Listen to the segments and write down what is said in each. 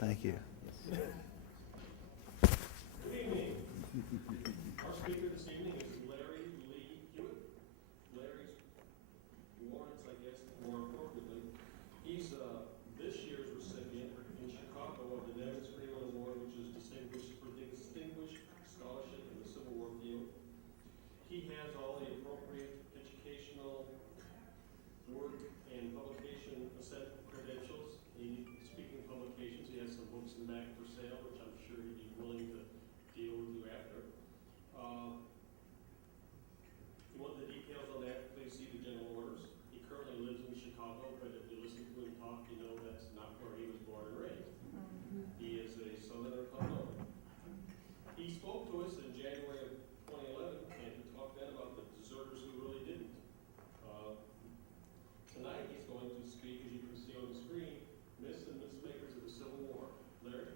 Thank you. Good evening. Our speaker this evening is Larry Lee Hewitt. Larry's Lawrence, I guess, more appropriately. He's this year's recipient in Chicago of the Nevins Freeman Award, which is distinguished scholarship in the Civil War field. He has all the appropriate educational work and publication set credentials. Speaking of publications, he has some books in the back for sale, which I'm sure he'd be willing to deal with you after. If you want the details on that, please see the general orders. He currently lives in Chicago, but if you listen to him talk, you know that's not where he was born and raised. He is a Southerner come north. He spoke to us in January of 2011, and he talked then about the deserters who really didn't. Tonight he's going to speak, as you can see on the screen, Miss and Miss Makers of the Civil War. Larry?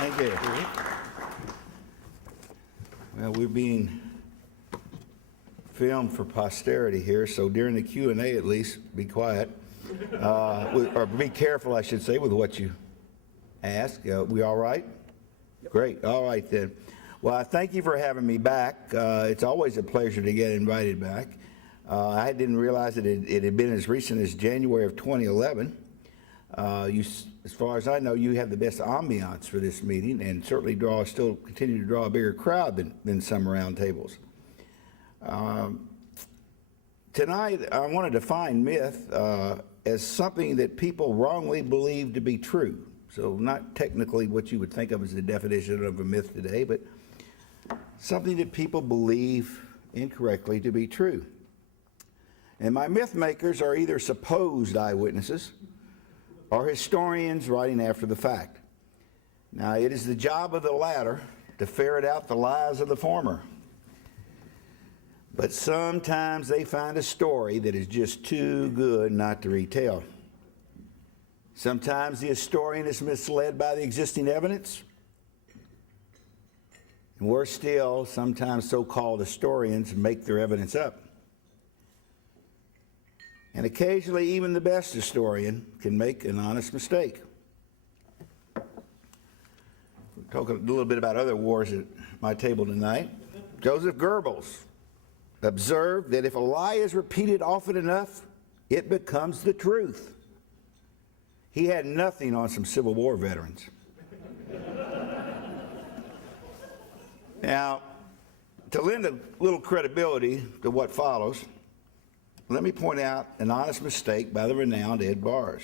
Thank you. Well, we're being filmed for posterity here, so during the Q&A at least, be quiet. Or be careful, I should say, with what you ask. We all right? Yep. Great. All right, then. Well, I thank you for having me back. It's always a pleasure to get invited back. I didn't realize that it had been as recent as January of 2011. As far as I know, you have the best ambiance for this meeting, and certainly still continue to draw a bigger crowd than some roundtables. Tonight, I want to define myth as something that people wrongly believe to be true. So not technically what you would think of as the definition of a myth today, but something that people believe incorrectly to be true. And my myth makers are either supposed eyewitnesses or historians writing after the fact. Now, it is the job of the latter to ferret out the lies of the former. But sometimes they find a story that is just too good not to retell. Sometimes the historian is misled by the existing evidence. And worse still, sometimes so-called historians make their evidence up. And occasionally, even the best historian can make an honest mistake. We'll talk a little bit about other wars at my table tonight. Joseph Goebbels observed that if a lie is repeated often enough, it becomes the truth. He had nothing on some Civil War veterans. Now, to lend a little credibility to what follows, let me point out an honest mistake by the renowned Ed Bars.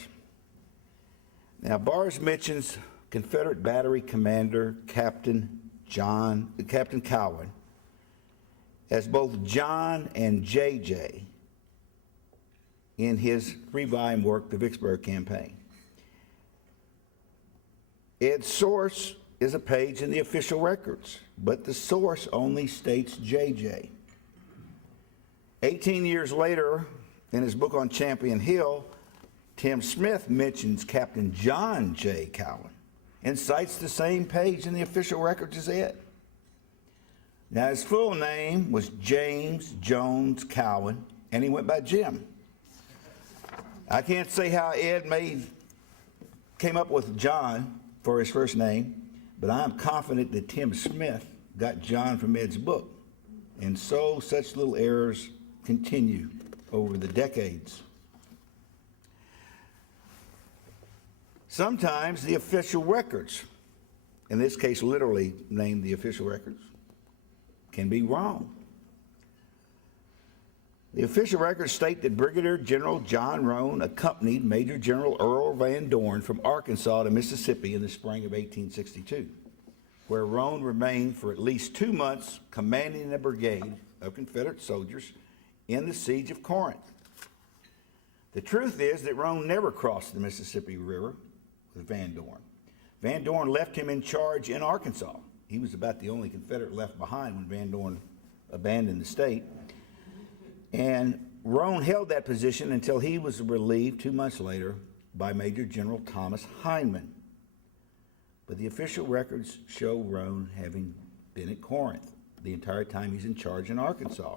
Now, Bars mentions Confederate Battery Commander Captain Cowan as both John and J.J. in his three-volume work, The Vicksburg Campaign. Ed's source is a page in the official records, but the source only states J.J. 18 years later, in his book on Champion Hill, Tim Smith mentions Captain John J. Cowan and cites the same page in the official records as Ed. Now, his full name was James Jones Cowan, and he went by Jim. I can't say how Ed came up with John for his first name, but I'm confident that Tim Smith got John from Ed's book. And so such little errors continue over the decades. Sometimes the official records, in this case literally named the official records, can be wrong. The official records state that Brigadier General John Roan accompanied Major General Earl Van Dorn from Arkansas to Mississippi in the spring of 1862, where Roan remained for at least 2 months commanding a brigade of Confederate soldiers in the siege of Corinth. The truth is that Roan never crossed the Mississippi River with Van Dorn. Van Dorn left him in charge in Arkansas. He was about the only Confederate left behind when Van Dorn abandoned the state. And Roan held that position until he was relieved 2 months later by Major General Thomas Hindman. But the official records show Roan having been at Corinth the entire time he's in charge in Arkansas.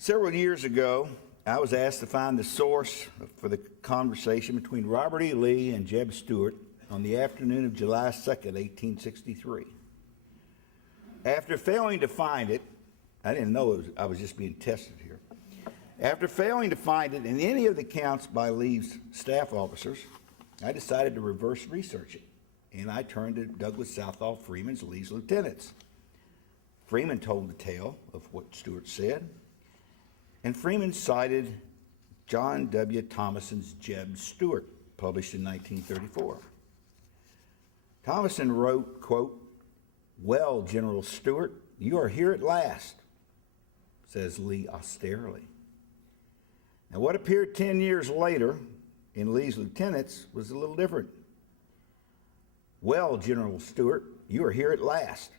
Several years ago, I was asked to find the source for the conversation between Robert E. Lee and Jeb Stuart on the afternoon of July 2nd, 1863. After failing to find it, I didn't know I was just being tested here. After failing to find it in any of the accounts by Lee's staff officers, I decided to reverse research it, and I turned to Douglas Southall Freeman's Lee's lieutenants. Freeman told the tale of what Stuart said, and Freeman cited John W. Thomason's Jeb Stuart, published in 1934. Thomason wrote, quote, "Well, General Stuart, you are here at last," says Lee austerely. Now, what appeared 10 years later in Lee's lieutenants was a little different. "Well, General Stuart, you are here at last."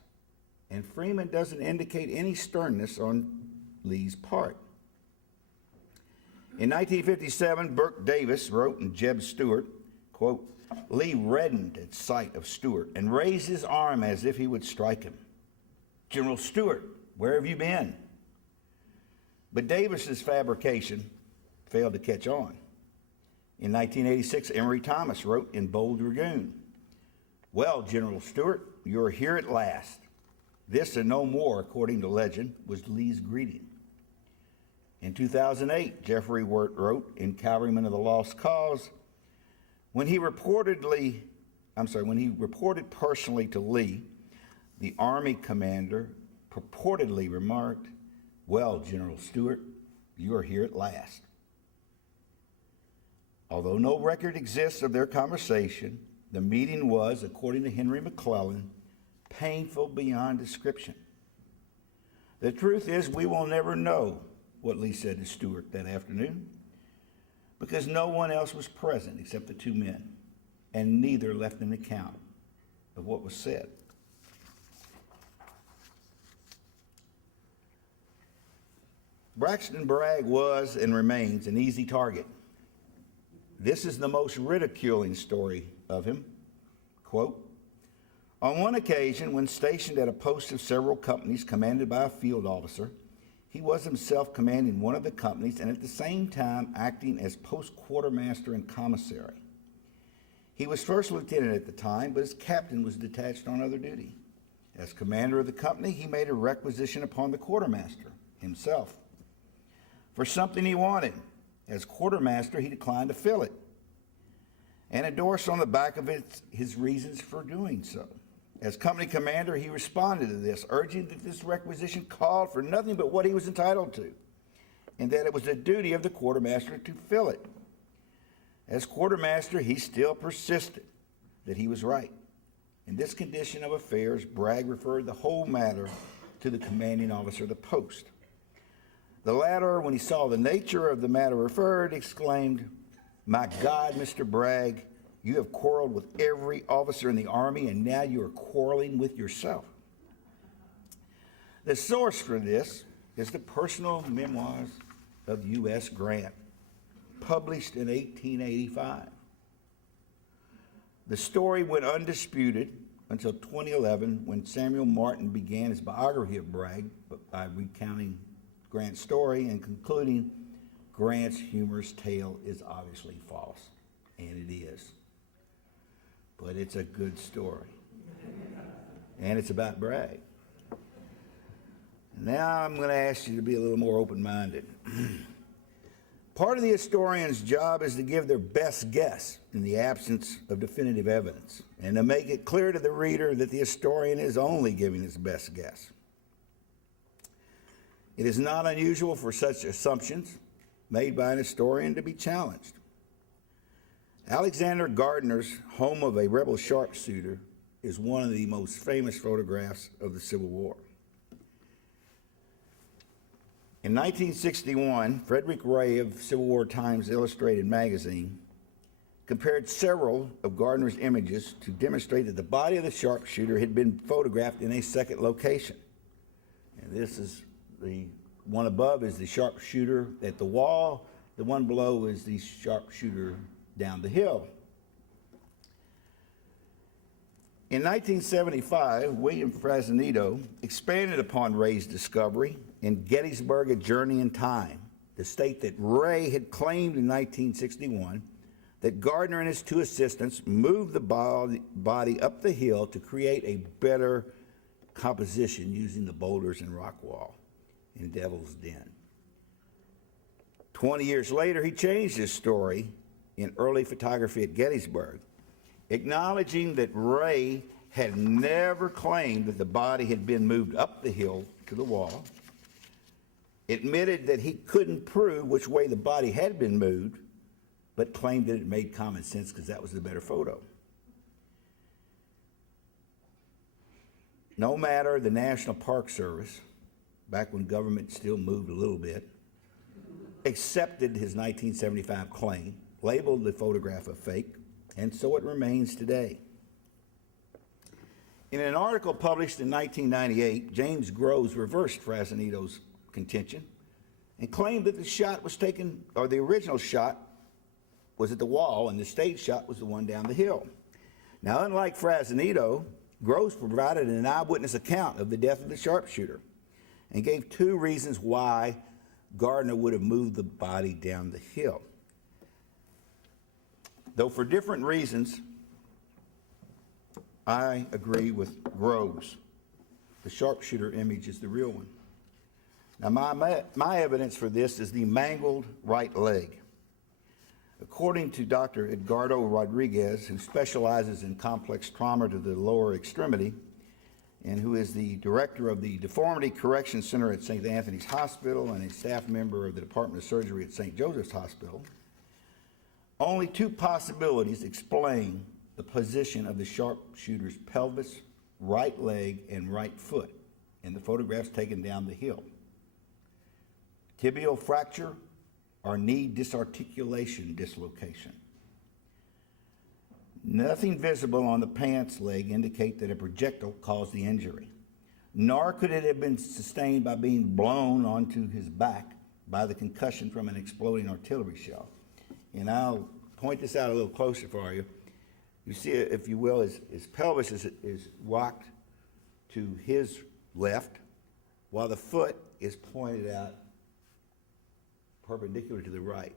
And Freeman doesn't indicate any sternness on Lee's part. In 1957, Burke Davis wrote in Jeb Stuart, quote, "Lee reddened at sight of Stuart and raised his arm as if he would strike him. 'General Stuart, where have you been?' But Davis's fabrication failed to catch on. In 1986, Emory Thomas wrote in Bold Dragoon, "Well, General Stuart, you are here at last." This and no more, according to legend, was Lee's greeting. In 2008, Jeffrey Wirt wrote in Cavalryman of the Lost Cause, when he reported personally to Lee, the Army commander purportedly remarked, "Well, General Stuart, you are here at last." Although no record exists of their conversation, the meeting was, according to Henry McClellan, painful beyond description. The truth is, we will never know what Lee said to Stuart that afternoon, because no one else was present except the two men, and neither left an account of what was said. Braxton Bragg was and remains an easy target. This is the most ridiculing story of him. Quote, "On one occasion, when stationed at a post of several companies commanded by a field officer, he was himself commanding one of the companies and at the same time acting as post quartermaster and commissary. He was first lieutenant at the time, but his captain was detached on other duty. As commander of the company, he made a requisition upon the quartermaster himself for something he wanted. As quartermaster, he declined to fill it and endorsed on the back of it his reasons for doing so. As company commander, he responded to this, urging that this requisition called for nothing but what he was entitled to, and that it was the duty of the quartermaster to fill it. As quartermaster, he still persisted that he was right. In this condition of affairs, Bragg referred the whole matter to the commanding officer of the post. The latter, when he saw the nature of the matter referred, exclaimed, 'My God, Mr. Bragg, you have quarreled with every officer in the Army, and now you are quarreling with yourself.' The source for this is the personal memoirs of U.S. Grant, published in 1885. The story went undisputed until 2011, when Samuel Martin began his biography of Bragg by recounting Grant's story and concluding Grant's humorous tale is obviously false, and it is. But it's a good story. And it's about Bragg. Now I'm going to ask you to be a little more open-minded. Part of the historian's job is to give their best guess in the absence of definitive evidence, and to make it clear to the reader that the historian is only giving his best guess. It is not unusual for such assumptions made by an historian to be challenged. Alexander Gardner's Home of a Rebel Sharpshooter is one of the most famous photographs of the Civil War. In 1961, Frederick Ray of Civil War Times Illustrated magazine compared several of Gardner's images to demonstrate that the body of the sharpshooter had been photographed in a second location. And this is the one above is the sharpshooter at the wall. The one below is the sharpshooter down the hill. In 1975, William Frazanito expanded upon Ray's discovery in Gettysburg: A Journey in Time to state that Ray had claimed in 1961 that Gardner and his two assistants moved the body up the hill to create a better composition using the boulders and rock wall in Devil's Den. 20 years later, he changed his story in Early Photography at Gettysburg, acknowledging that Ray had never claimed that the body had been moved up the hill to the wall, admitted that he couldn't prove which way the body had been moved, but claimed that it made common sense because that was the better photo. No matter the National Park Service, back when government still moved a little bit, accepted his 1975 claim, labeled the photograph a fake, and so it remains today. In an article published in 1998, James Groves reversed Frazanito's contention and claimed that the shot was taken, or the original shot was at the wall and the stage shot was the one down the hill. Now, unlike Frazanito, Groves provided an eyewitness account of the death of the sharpshooter and gave two reasons why Gardner would have moved the body down the hill. Though for different reasons, I agree with Groves. The sharpshooter image is the real one. Now, my evidence for this is the mangled right leg. According to Dr. Edgardo Rodriguez, who specializes in complex trauma to the lower extremity, and who is the director of the Deformity Correction Center at St. Anthony's Hospital and a staff member of the Department of Surgery at St. Joseph's Hospital, only two possibilities explain the position of the sharpshooter's pelvis, right leg, and right foot in the photographs taken down the hill: tibial fracture or knee disarticulation dislocation. Nothing visible on the pants leg indicate that a projectile caused the injury, nor could it have been sustained by being blown onto his back by the concussion from an exploding artillery shell. And I'll point this out a little closer for you. You see, if you will, his pelvis is rocked to his left, while the foot is pointed out perpendicular to the right.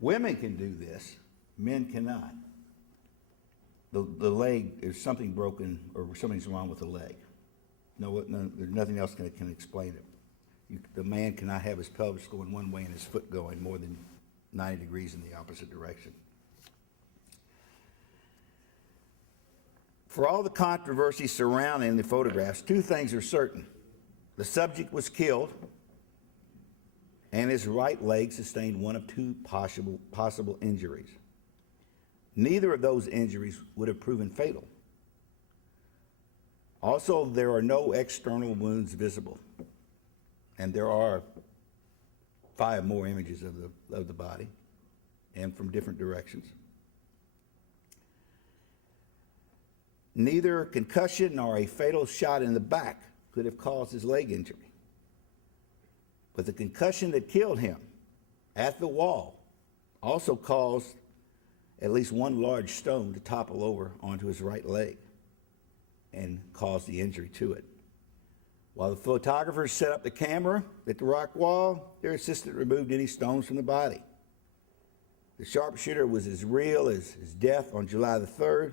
Women can do this, men cannot. The leg, there's something broken or something's wrong with the leg. No, there's nothing else that can explain it. The man cannot have his pelvis going one way and his foot going more than 90 degrees in the opposite direction. For all the controversy surrounding the photographs, two things are certain. The subject was killed, and his right leg sustained one of two possible injuries. Neither of those injuries would have proven fatal. Also, there are no external wounds visible, and there are 5 more images of the body, and from different directions. Neither concussion nor a fatal shot in the back could have caused his leg injury. But the concussion that killed him at the wall also caused at least one large stone to topple over onto his right leg and cause the injury to it. While the photographers set up the camera at the rock wall, their assistant removed any stones from the body. The sharpshooter was as real as his death on July the 3rd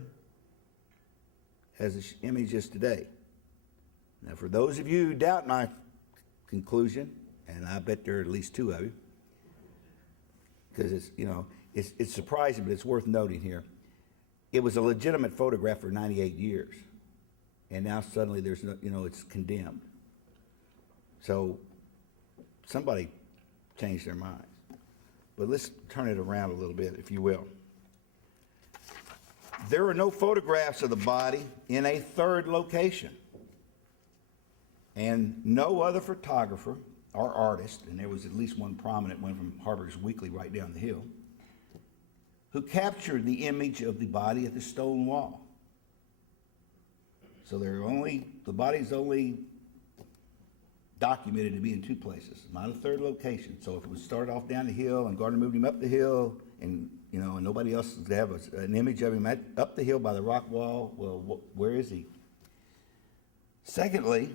as the image is today. Now, for those of you who doubt my conclusion, and I bet there are at least 2 of you, because it's surprising, but it's worth noting here. It was a legitimate photograph for 98 years, and now suddenly there's no, it's condemned. So somebody changed their minds. But let's turn it around a little bit, if you will. There are no photographs of the body in a third location, and no other photographer or artist, and there was at least one prominent one from Harper's Weekly right down the hill, who captured the image of the body at the stone wall. So the body's only documented to be in 2 places, not a third location. So if it was started off down the hill and Gardner moved him up the hill and you know, and nobody else to have an image of him up the hill by the rock wall. Well, where is he? Secondly,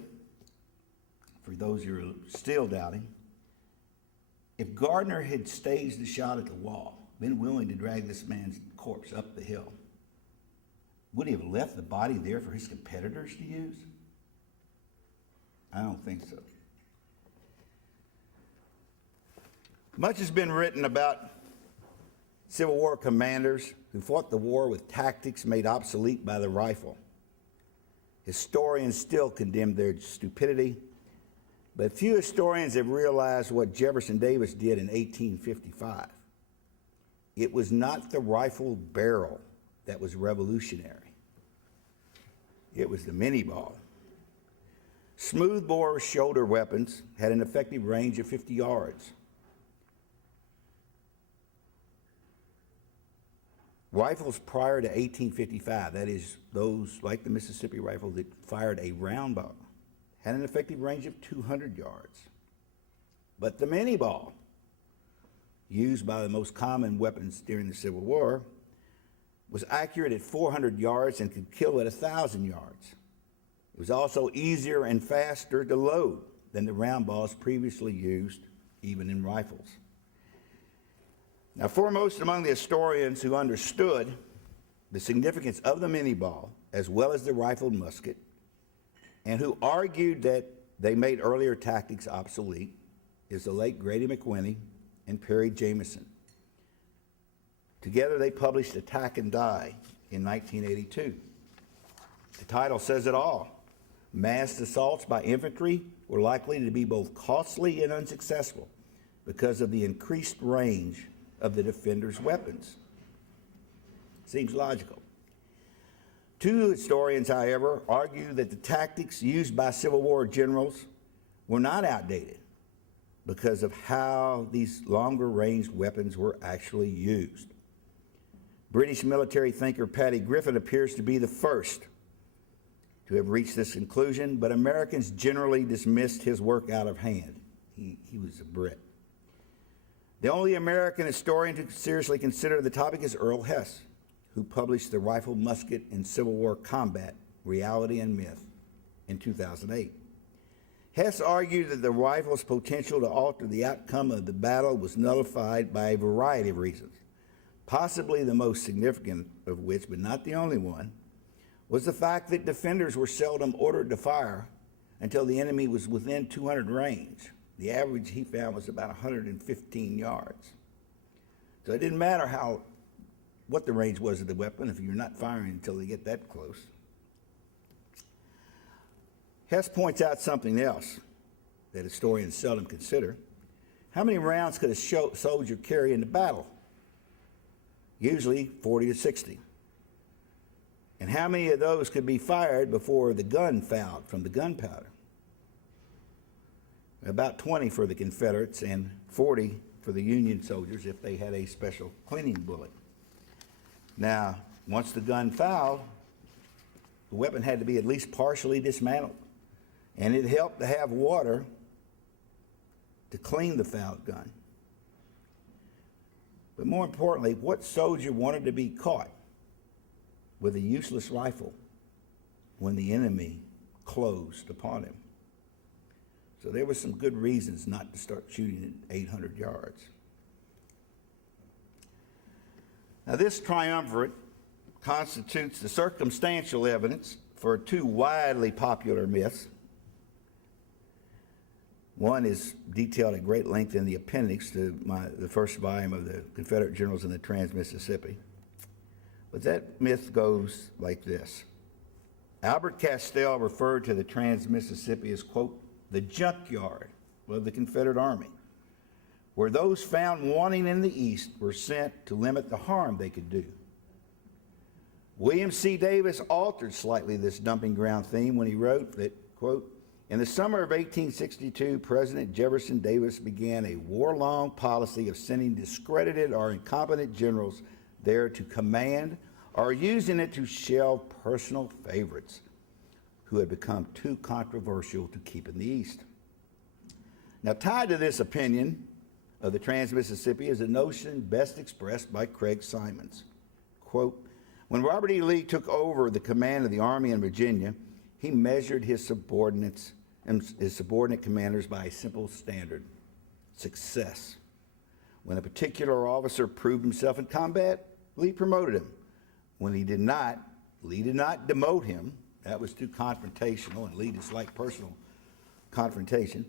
for those who are still doubting, if Gardner had staged the shot at the wall, been willing to drag this man's corpse up the hill, would he have left the body there for his competitors to use? I don't think so. Much has been written about Civil War commanders who fought the war with tactics made obsolete by the rifle. Historians still condemn their stupidity, but few historians have realized what Jefferson Davis did in 1855. It was not the rifle barrel that was revolutionary. It was the mini-ball. Smoothbore shoulder weapons had an effective range of 50 yards. Rifles prior to 1855, that is, those like the Mississippi rifle that fired a round ball, had an effective range of 200 yards. But the mini-ball, used by the most common weapons during the Civil War, was accurate at 400 yards and could kill at 1,000 yards. It was also easier and faster to load than the round balls previously used, even in rifles. Now, foremost among the historians who understood the significance of the mini-ball, as well as the rifled musket, and who argued that they made earlier tactics obsolete, is the late Grady McWhinney and Perry Jameson. Together they published Attack and Die in 1982. The title says it all. Massed assaults by infantry were likely to be both costly and unsuccessful because of the increased range of the defenders' weapons. Seems logical. Two historians, however, argue that the tactics used by Civil War generals were not outdated because of how these longer-ranged weapons were actually used. British military thinker Paddy Griffin appears to be the first to have reached this conclusion, but Americans generally dismissed his work out of hand. He was a Brit. The only American historian to seriously consider the topic is Earl Hess, who published The Rifled Musket in Civil War Combat, Reality and Myth in 2008. Hess argued that the rifle's potential to alter the outcome of the battle was nullified by a variety of reasons, possibly the most significant of which, but not the only one, was the fact that defenders were seldom ordered to fire until the enemy was within 200 range. The average he found was about 115 yards. So it didn't matter what the range was of the weapon if you're not firing until they get that close. Hess points out something else that historians seldom consider. How many rounds could a soldier carry into battle? Usually 40 to 60. And how many of those could be fired before the gun fouled from the gunpowder? About 20 for the Confederates and 40 for the Union soldiers if they had a special cleaning bullet. Now, once the gun fouled, the weapon had to be at least partially dismantled. And it helped to have water to clean the fouled gun. But more importantly, what soldier wanted to be caught with a useless rifle when the enemy closed upon him? So there were some good reasons not to start shooting at 800 yards. Now this triumvirate constitutes the circumstantial evidence for two widely popular myths. One is detailed at great length in the appendix to the first volume of the Confederate Journals in the Trans-Mississippi. But that myth goes like this. Albert Castell referred to the Trans-Mississippi as, quote, the junkyard of the Confederate Army, where those found wanting in the East were sent to limit the harm they could do. William C. Davis altered slightly this dumping ground theme when he wrote that, quote, in the summer of 1862, President Jefferson Davis began a war-long policy of sending discredited or incompetent generals there to command or using it to shelve personal favorites who had become too controversial to keep in the East. Now, tied to this opinion of the Trans-Mississippi is a notion best expressed by Craig Simons. Quote, when Robert E. Lee took over the command of the Army in Virginia, he measured his subordinate commanders by a simple standard: success. When a particular officer proved himself in combat, Lee promoted him. When he did not, Lee did not demote him. That was too confrontational, and Lee disliked personal confrontation.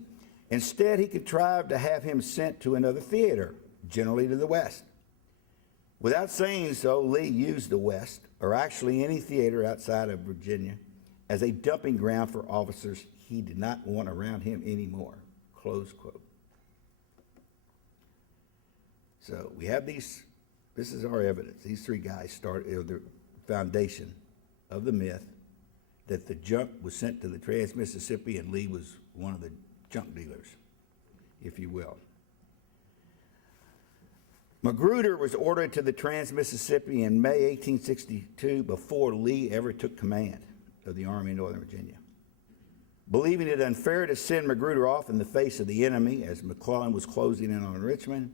Instead, he contrived to have him sent to another theater, generally to the west. Without saying so, Lee used the West, or actually any theater outside of Virginia, as a dumping ground for officers he did not want around him anymore. Close quote. So we have these, this is our evidence. These three guys started the foundation of the myth that the junk was sent to the Trans-Mississippi and Lee was one of the junk dealers, if you will. Magruder was ordered to the Trans-Mississippi in May 1862 before Lee ever took command of the Army in Northern Virginia. Believing it unfair to send Magruder off in the face of the enemy as McClellan was closing in on Richmond,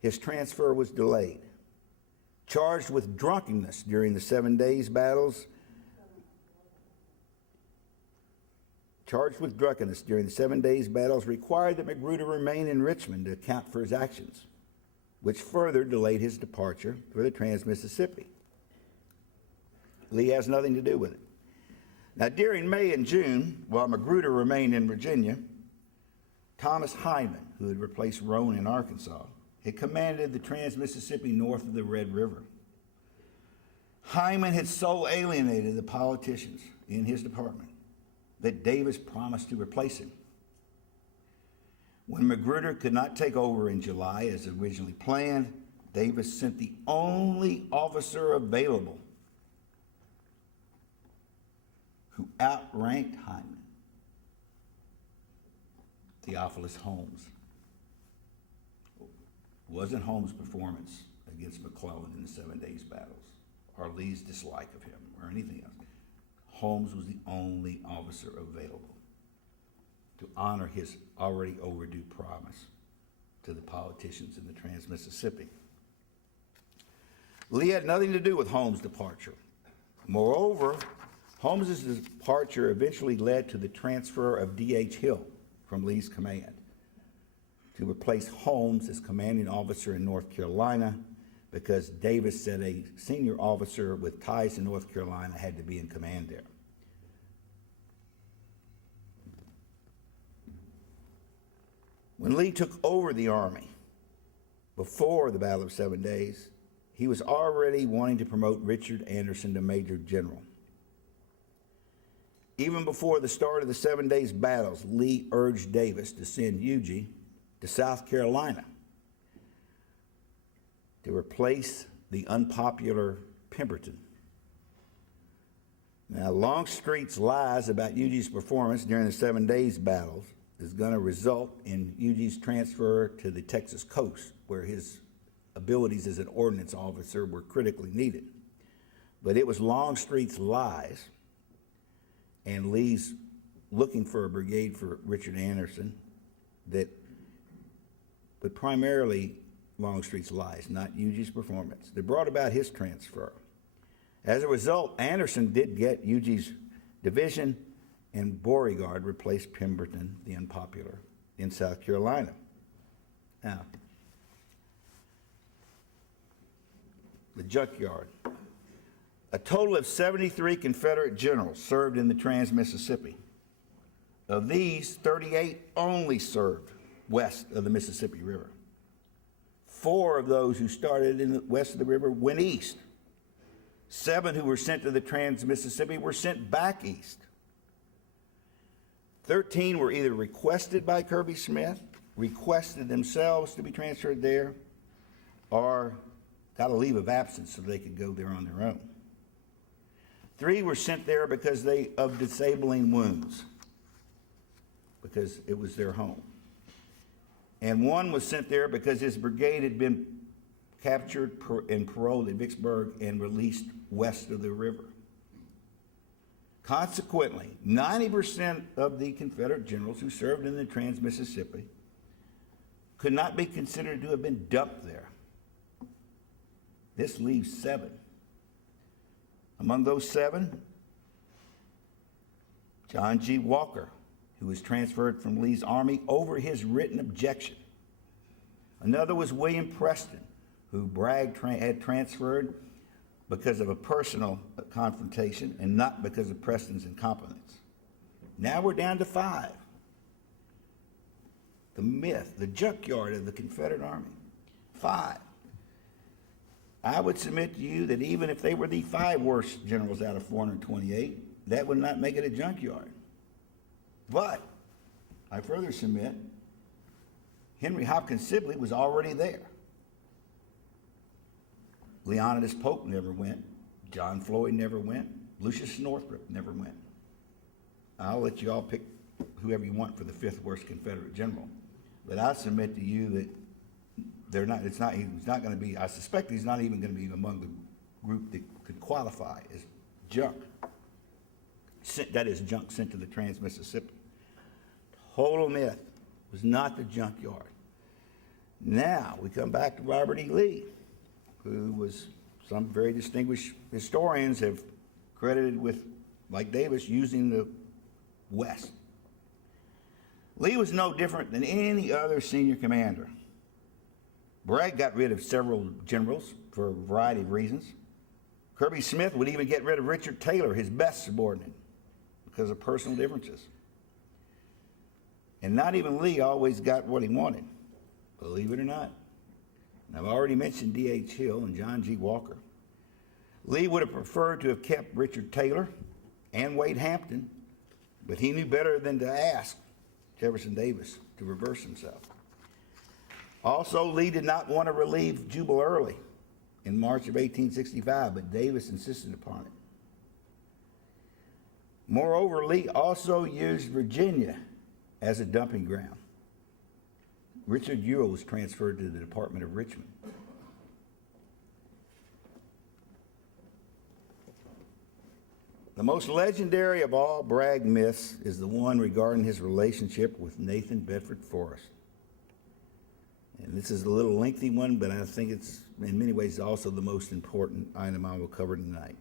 his transfer was delayed. Charged with drunkenness during the 7 days battles, required that Magruder remain in Richmond to account for his actions, which further delayed his departure for the Trans-Mississippi. Lee has nothing to do with it. Now, during May and June, while Magruder remained in Virginia, Thomas Hyman, who had replaced Roane in Arkansas, had commanded the Trans-Mississippi north of the Red River. Hyman had so alienated the politicians in his department that Davis promised to replace him. When Magruder could not take over in July as originally planned, Davis sent the only officer available who outranked Hyman, Theophilus Holmes. It wasn't Holmes' performance against McClellan in the 7 days battles, or Lee's dislike of him, or anything else. Holmes was the only officer available to honor his already overdue promise to the politicians in the Trans-Mississippi. Lee had nothing to do with Holmes' departure. Moreover, Holmes' departure eventually led to the transfer of D.H. Hill from Lee's command to replace Holmes as commanding officer in North Carolina, because Davis said a senior officer with ties to North Carolina had to be in command there. When Lee took over the Army before the Battle of 7 Days, he was already wanting to promote Richard Anderson to Major General. Even before the start of the 7 Days battles, Lee urged Davis to send Huger to South Carolina to replace the unpopular Pemberton. Now, Longstreet's lies about Huger's performance during the 7 Days battles is going to result in Huger's transfer to the Texas coast, where his abilities as an ordnance officer were critically needed. But it was Longstreet's lies and Lee's looking for a brigade for Richard Anderson but primarily Longstreet's lies, not Huger's performance, that brought about his transfer. As a result, Anderson did get Huger's division, and Beauregard replaced Pemberton, the unpopular, in South Carolina. Now, the Junkyard. A total of 73 Confederate generals served in the Trans-Mississippi. Of these, 38 only served west of the Mississippi River. 4 of those who started in the west of the river went east. 7 who were sent to the Trans-Mississippi were sent back east. 13 were either requested by Kirby Smith, requested themselves to be transferred there, or got a leave of absence so they could go there on their own. 3 were sent there because of disabling wounds, because it was their home. And 1 was sent there because his brigade had been captured and paroled at Vicksburg and released west of the river. Consequently, 90% of the Confederate generals who served in the Trans-Mississippi could not be considered to have been dumped there. This leaves 7. Among those 7, John G. Walker, who was transferred from Lee's army over his written objection. Another was William Preston, who Bragg had transferred because of a personal confrontation and not because of Preston's incompetence. Now we're down to 5. The myth, the junkyard of the Confederate Army. 5. I would submit to you that even if they were the 5 worst generals out of 428, that would not make it a junkyard. But I further submit Henry Hopkins Sibley was already there. Leonidas Polk never went. John Floyd never went. Lucius Northrop never went. I'll let you all pick whoever you want for the 5th worst Confederate general. But I submit to you that he's not going to be, I suspect he's not even going to be among the group that could qualify as junk. That is junk sent to the Trans-Mississippi. Total myth. Was not the junkyard. Now we come back to Robert E. Lee, who was, some very distinguished historians have credited with, like Davis, using the West. Lee was no different than any other senior commander. Bragg got rid of several generals for a variety of reasons. Kirby Smith would even get rid of Richard Taylor, his best subordinate, because of personal differences. And not even Lee always got what he wanted, believe it or not. And I've already mentioned D.H. Hill and John G. Walker. Lee would have preferred to have kept Richard Taylor and Wade Hampton, but he knew better than to ask Jefferson Davis to reverse himself. Also, Lee did not want to relieve Jubal Early in March of 1865, but Davis insisted upon it. Moreover, Lee also used Virginia as a dumping ground. Richard Ewell was transferred to the Department of Richmond. The most legendary of all Bragg myths is the one regarding his relationship with Nathan Bedford Forrest. And this is a little lengthy one, but I think it's in many ways also the most important item I will cover tonight.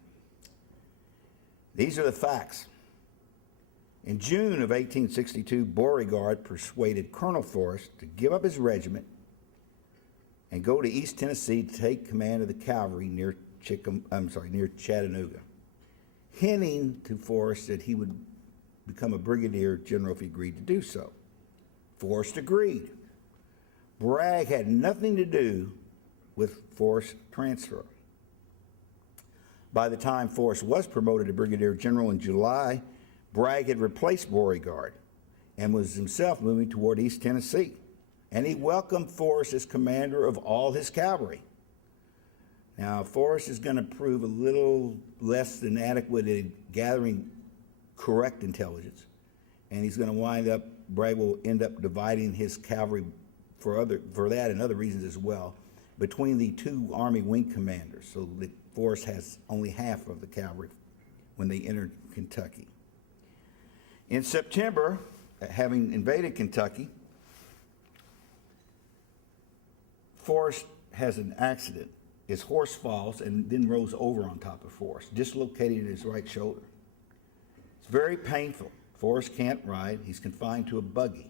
These are the facts. In June of 1862, Beauregard persuaded Colonel Forrest to give up his regiment and go to East Tennessee to take command of the cavalry near Chattanooga, hinting to Forrest that he would become a brigadier general if he agreed to do so. Forrest agreed. Bragg had nothing to do with Forrest's transfer. By the time Forrest was promoted to brigadier general in July, Bragg had replaced Beauregard and was himself moving toward East Tennessee. And he welcomed Forrest as commander of all his cavalry. Now, Forrest is going to prove a little less than adequate at gathering correct intelligence. And he's going to wind up, Bragg will end up dividing his cavalry for that and other reasons as well, between the 2 Army wing commanders, so that Forrest has only half of the cavalry when they entered Kentucky. In September, having invaded Kentucky, Forrest has an accident. His horse falls and then rolls over on top of Forrest, dislocating his right shoulder. It's very painful. Forrest can't ride. He's confined to a buggy.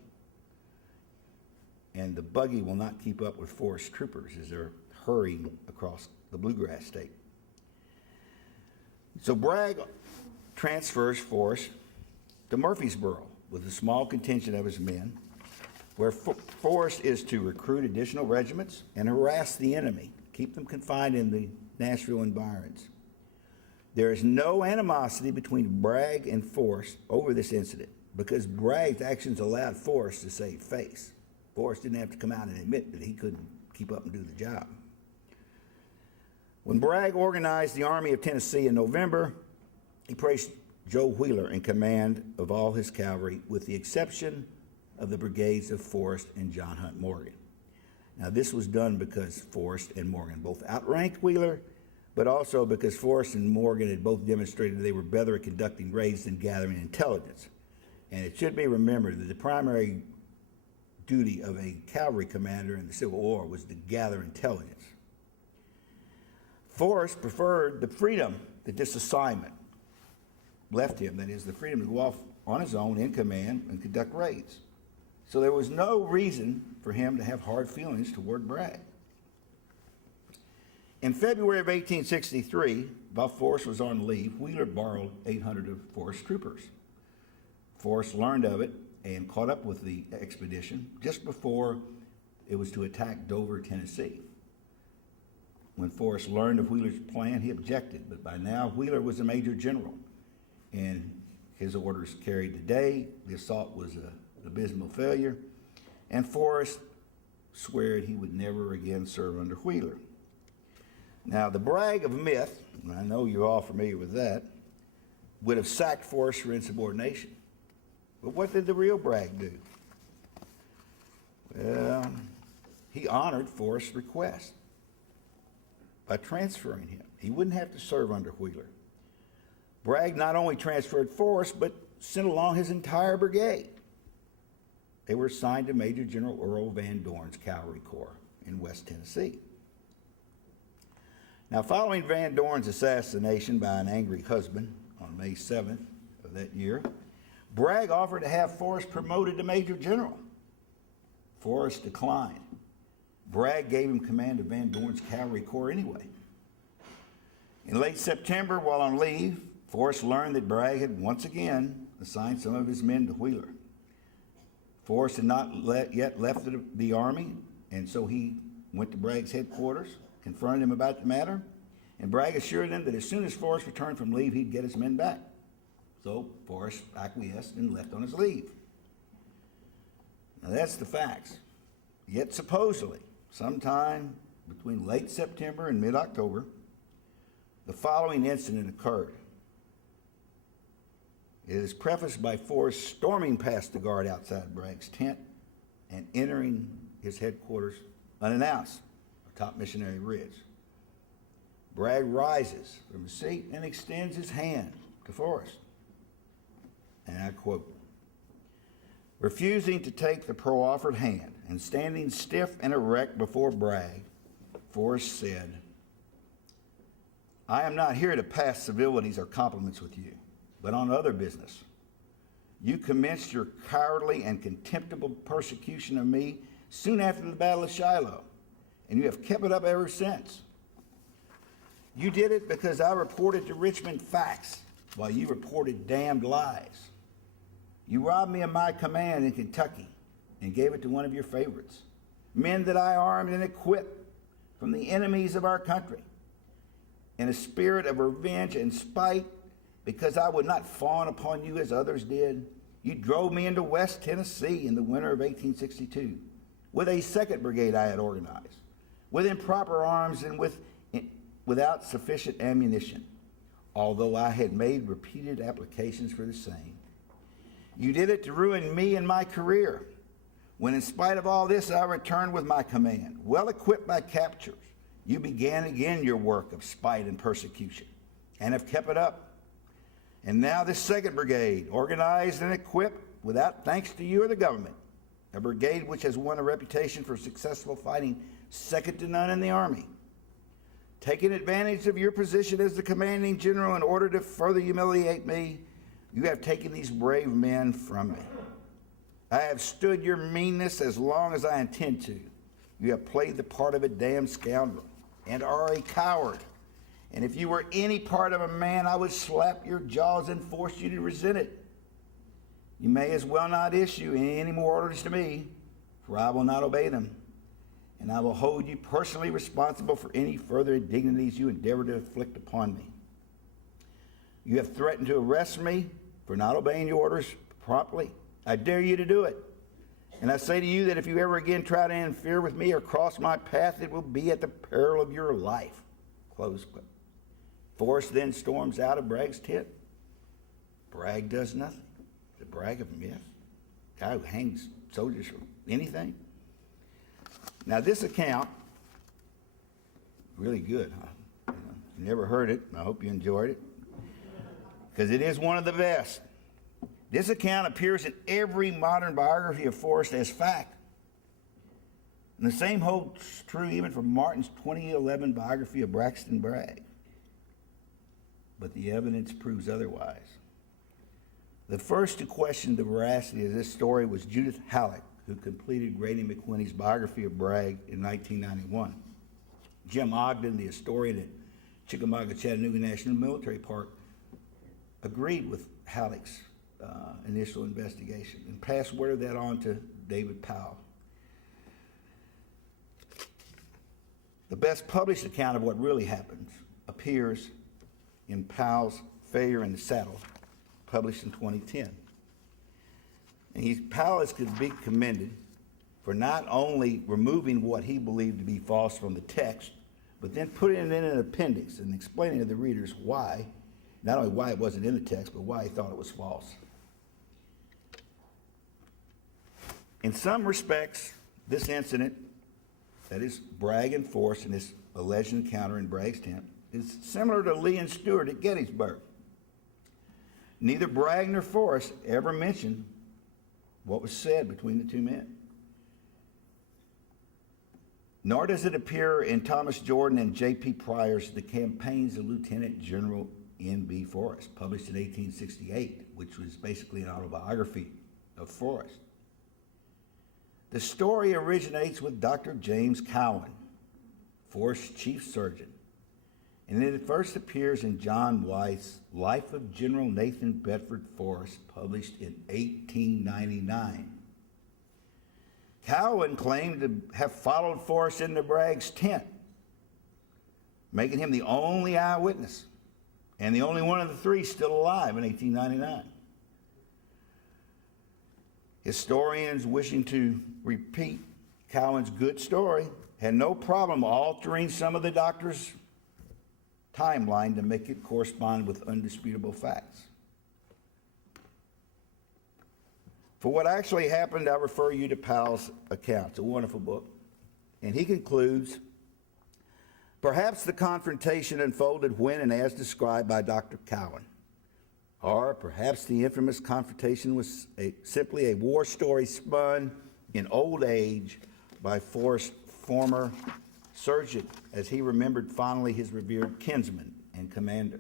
And the buggy will not keep up with Forrest's troopers as they're hurrying across the Bluegrass State. So Bragg transfers Forrest to Murfreesboro with a small contingent of his men, where Forrest is to recruit additional regiments and harass the enemy, keep them confined in the Nashville environs. There is no animosity between Bragg and Forrest over this incident because Bragg's actions allowed Forrest to save face. Forrest didn't have to come out and admit that he couldn't keep up and do the job. When Bragg organized the Army of Tennessee in November, he placed Joe Wheeler in command of all his cavalry, with the exception of the brigades of Forrest and John Hunt Morgan. Now, this was done because Forrest and Morgan both outranked Wheeler, but also because Forrest and Morgan had both demonstrated they were better at conducting raids than gathering intelligence. And it should be remembered that the primary duty of a cavalry commander in the Civil War was to gather intelligence. Forrest preferred the freedom that this assignment left him, that is, the freedom to go off on his own in command and conduct raids. So there was no reason for him to have hard feelings toward Bragg. In February of 1863, while Forrest was on leave, Wheeler borrowed 800 of Forrest's troopers. Forrest learned of it and caught up with the expedition just before it was to attack Dover, Tennessee. When Forrest learned of Wheeler's plan, he objected, but by now Wheeler was a major general, and his orders carried the day. The assault was an abysmal failure, and Forrest swore he would never again serve under Wheeler. Now, the Bragg of myth, and I know you're all familiar with that, would have sacked Forrest for insubordination. But what did the real Bragg do? Well, he honored Forrest's request by transferring him. He wouldn't have to serve under Wheeler. Bragg not only transferred Forrest, but sent along his entire brigade. They were assigned to Major General Earl Van Dorn's Cavalry Corps in West Tennessee. Now, following Van Dorn's assassination by an angry husband on May 7th of that year, Bragg offered to have Forrest promoted to Major General. Forrest declined. Bragg gave him command of Van Dorn's Cavalry Corps anyway. In late September, while on leave, Forrest learned that Bragg had once again assigned some of his men to Wheeler. Forrest had not yet left the army, and so he went to Bragg's headquarters, confronted him about the matter, and Bragg assured him that as soon as Forrest returned from leave, he'd get his men back. So Forrest acquiesced and left on his leave. Now that's the facts. Yet supposedly, sometime between late September and mid-October, the following incident occurred. It is prefaced by Forrest storming past the guard outside Bragg's tent and entering his headquarters unannounced atop Missionary Ridge. Bragg rises from his seat and extends his hand to Forrest. And I quote, refusing to take the proffered hand and standing stiff and erect before Bragg, Forrest said, I am not here to pass civilities or compliments with you, but on other business. You commenced your cowardly and contemptible persecution of me soon after the Battle of Shiloh, and you have kept it up ever since. You did it because I reported to Richmond facts while you reported damned lies. You robbed me of my command in Kentucky and gave it to one of your favorites, men that I armed and equipped from the enemies of our country. In a spirit of revenge and spite, because I would not fawn upon you as others did, you drove me into West Tennessee in the winter of 1862 with a second brigade I had organized, with improper arms and without sufficient ammunition, although I had made repeated applications for the same. You did it to ruin me and my career, when in spite of all this I returned with my command, well equipped by captures. You began again your work of spite and persecution, and have kept it up. And now this second brigade, organized and equipped without thanks to you or the government, a brigade which has won a reputation for successful fighting second to none in the Army. Taking advantage of your position as the commanding general in order to further humiliate me, you have taken these brave men from me. I have stood your meanness as long as I intend to. You have played the part of a damned scoundrel and are a coward. And if you were any part of a man, I would slap your jaws and force you to resent it. You may as well not issue any more orders to me, for I will not obey them. And I will hold you personally responsible for any further indignities you endeavor to inflict upon me. You have threatened to arrest me for not obeying your orders promptly. I dare you to do it. And I say to you that if you ever again try to interfere with me or cross my path, it will be at the peril of your life. Close quote. Forrest then storms out of Bragg's tent. Bragg does nothing. The Bragg of myth. Guy who hangs soldiers for anything. Now this account, really good, huh? You never heard it. I hope you enjoyed it, because it is one of the best. This account appears in every modern biography of Forrest as fact, And the same holds true even for Martin's 2011 biography of Braxton Bragg. But the evidence proves otherwise. The first to question the veracity of this story was Judith Halleck, who completed Grady McWhinney's biography of Bragg in 1991. Jim Ogden, the historian at Chickamauga Chattanooga National Military Park, agreed with Halleck's initial investigation and passed word of that on to David Powell. The best published account of what really happened appears in Powell's Failure in the Saddle, published in 2010. And Powell is to be commended for not only removing what he believed to be false from the text, but then putting it in an appendix and explaining to the readers why, not only why it wasn't in the text, but why he thought it was false. In some respects, this incident, that is Bragg and Forrest and this alleged encounter in Bragg's tent, is similar to Lee and Stewart at Gettysburg. Neither Bragg nor Forrest ever mentioned what was said between the two men. Nor does it appear in Thomas Jordan and J.P. Pryor's The Campaigns of Lieutenant General N.B. Forrest, published in 1868, which was basically an autobiography of Forrest. The story originates with Dr. James Cowan, Forrest's chief surgeon, and it first appears in John White's Life of General Nathan Bedford Forrest, published in 1899. Cowan claimed to have followed Forrest into Bragg's tent, making him the only eyewitness and the only one of the three still alive in 1899. Historians wishing to repeat Cowan's good story had no problem altering some of the doctor's timeline to make it correspond with undisputable facts. For what actually happened, I refer you to Powell's account. It's a wonderful book. And he concludes, perhaps the confrontation unfolded when and as described by Dr. Cowan. Or perhaps the infamous confrontation was simply a war story spun in old age by Forrest's former surgeon, as he remembered fondly his revered kinsman and commander.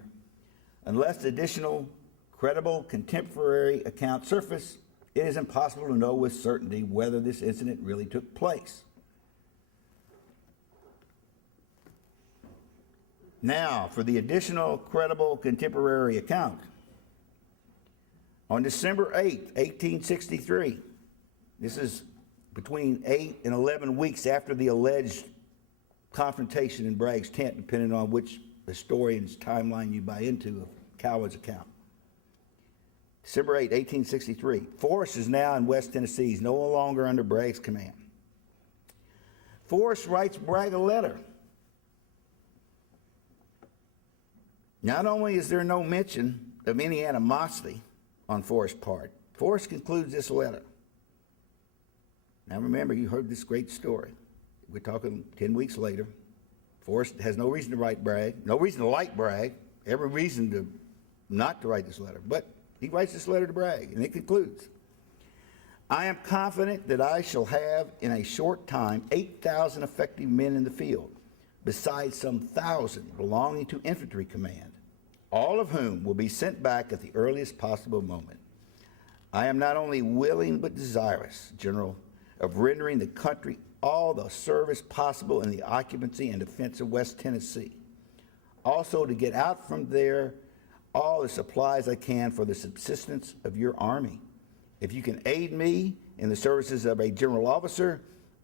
Unless additional credible contemporary accounts surface, it is impossible to know with certainty whether this incident really took place. Now, for the additional credible contemporary account. On December 8, 1863, this is between 8 and 11 weeks after the alleged confrontation in Bragg's tent, depending on which historian's timeline you buy into of Cowan's account. December 8, 1863. Forrest is now in West Tennessee. He's no longer under Bragg's command. Forrest writes Bragg a letter. Not only is there no mention of any animosity on Forrest's part, Forrest concludes this letter. Now remember, you heard this great story. We're talking 10 weeks later. Forrest has no reason to write Bragg, no reason to like Bragg, every reason to not to write this letter. But he writes this letter to Bragg, and it concludes, I am confident that I shall have in a short time 8,000 effective men in the field, besides some 1,000 belonging to infantry command, all of whom will be sent back at the earliest possible moment. I am not only willing but desirous, General, of rendering the country all the service possible in the occupancy and defense of West Tennessee. Also to get out from there all the supplies I can for the subsistence of your army. If you can aid me in the services of a general officer